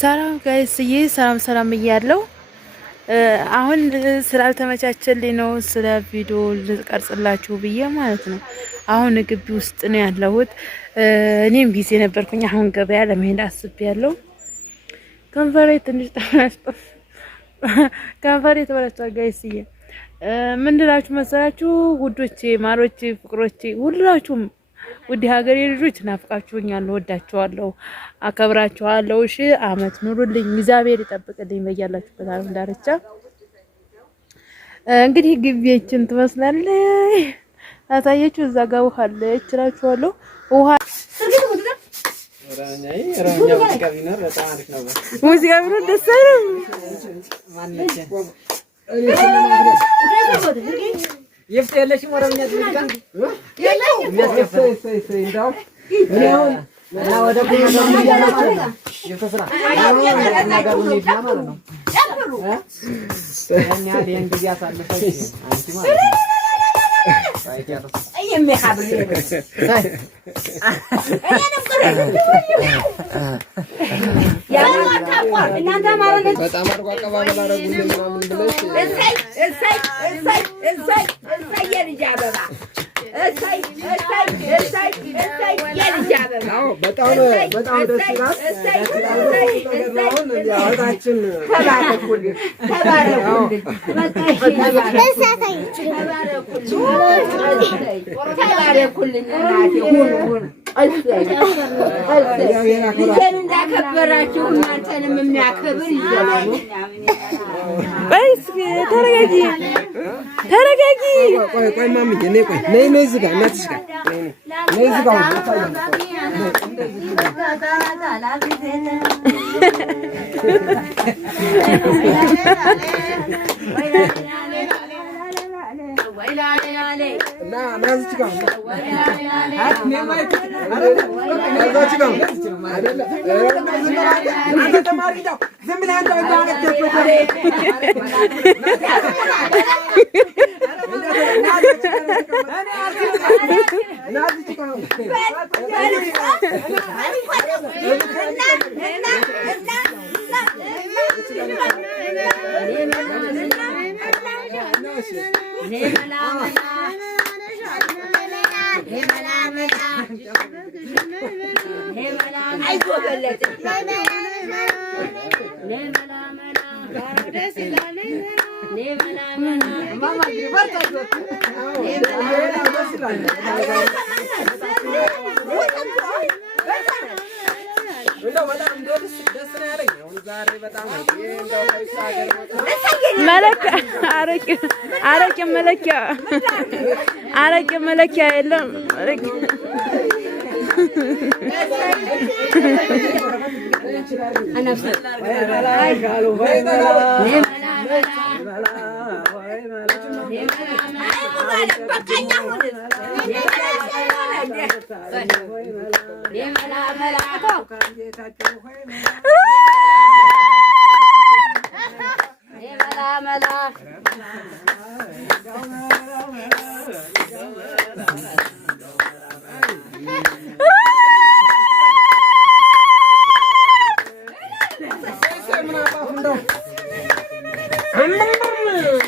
ሰላም ጋይስዬ ሰላም እያለሁ አሁን ስላልተመቻቸልኝ ነው ስለ ቪዲዮ ልቀርጽላችሁ ብዬ ማለት ነው። አሁን ግቢ ውስጥ ነው ያለሁት። እኔም ጊዜ ነበርኩኝ። አሁን ገበያ ለመሄድ አስቤያለሁ። ከንፈሬ ትንሽ ተበላሽቶ ከንፈሬ ተበላሽቷል ጋይስዬ። ምን ልላችሁ መሰላችሁ ውዶቼ፣ ማሮቼ፣ ፍቅሮቼ ሁላችሁም ውድ ሀገሬ ልጆች ናፍቃችሁኛል። ወዳችኋለሁ፣ አከብራችኋለሁ። እሺ አመት ኑሩልኝ፣ እግዚአብሔር ይጠብቅልኝ በያላችሁበት ዓለም ዳርቻ። እንግዲህ ግቢያችን ትመስላለች። ታታያችሁ እዛ ጋር ውሃ አለ እችላችኋለሁ። ውሃ ሙዚቃ ቢኖር ደስ አይልም? ይፍት የለሽም ወረኛ ትልካ የለው እንዳው እና ወደ ጉና ነው የተሰራ ነገር ነው ማለት ነው። እኛ ለእንግዲህ አሳልፈሽ አንቺ ማለት ነው እንዳከበራችሁ እናንተንም የሚያከብር ይዘላል። ተረጋጊ። ቆይ ማሚዬ ነይ፣ ቆይ ነይ እዚህ ጋር እናትሽ ጋር ነይ እዚህ ጋር አረቄ መለኪያ የለም።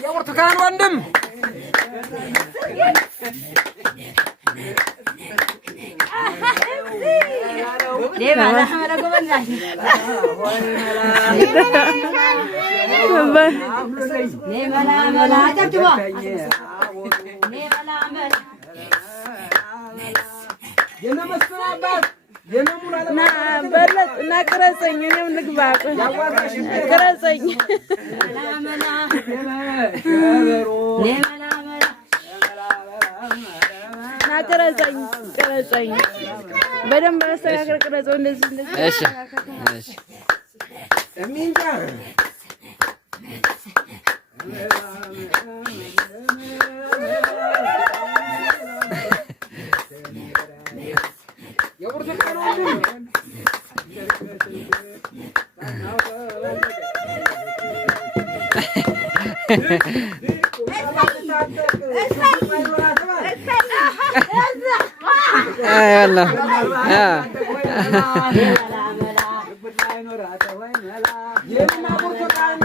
የብርቱካን ወንድም ና ቅረጸኝ፣ እኔም ልግባ። ቅረጸኝ ቅረጸኝ በደንብ በመስተካከል ቅረጸው። እንደዚህ እሺ እሺ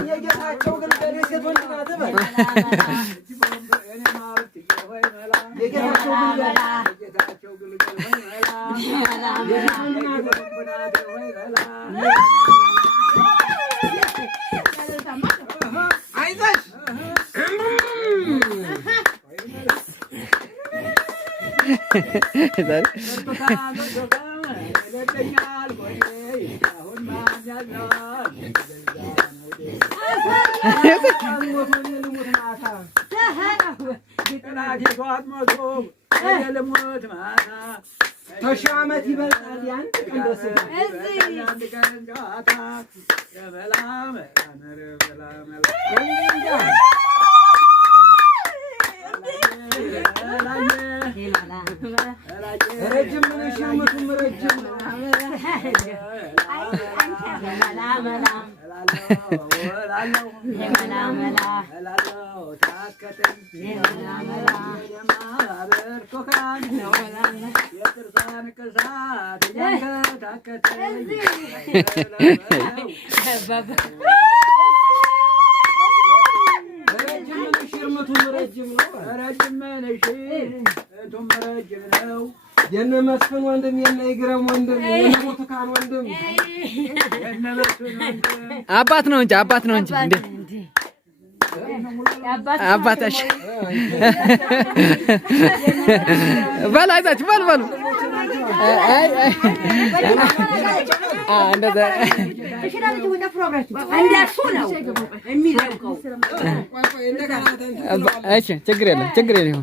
የጌታቸው ግልገል የሴት ወንድ ናት በል የጌታቸው ግልገል አይዞሽ ተሺህ ዓመት ይበልጣል ያንድ ቀን ደስ ረጅም ነሽ ዓመቱም ረጅም ነው የነ መስፍን ወንድም የነ ይግረም ወንድም የነ ሙትካን ወንድም አባት ነው እንጂ እንዴ አባታሽ በል አይዛች በል አይ እንደዛ እንደሱ ነው የሚለቀው እሺ ችግር የለም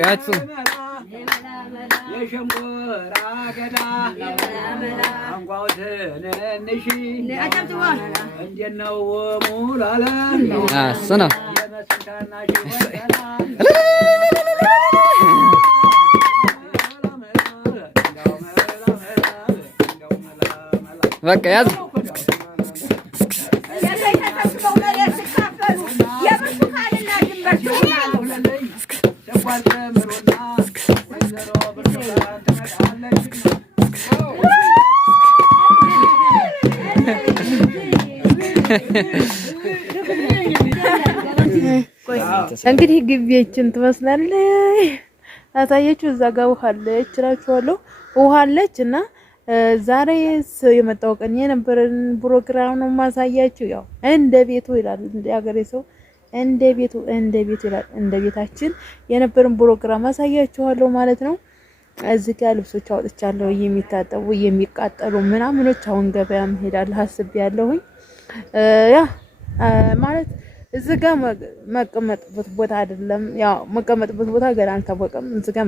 ያቱ የሸንኮራ አገዳ አንጓው ትንንሽ እንዴት ነው ሙሉ ዓለም እሱ ነው በቃ ያዝ እንግዲህ ግቢያችን ትመስላለች። አታያችሁ እዛ ጋር ውሃ አለች እላችኋለሁ። ውሃ አለች እና ዛሬ የመጣው ቀን የነበረን ፕሮግራም ነው ማሳያችሁ። ያው እንደ ቤቱ ይላል እንደ ሀገሬ ሰው እንደ ቤቱ ይላል። እንደ ቤታችን የነበረን ፕሮግራም አሳያችኋለሁ ማለት ነው። እዚህ ጋር ልብሶች አውጥቻለሁ የሚታጠቡ የሚቃጠሉ ምናምኖች። አሁን ገበያ መሄዳለሁ አስቤያለሁኝ። ያ ማለት እዚህ ጋር መቀመጥበት ቦታ አይደለም። ያው መቀመጥበት ቦታ ገና አልታወቀም። እዚህ ጋር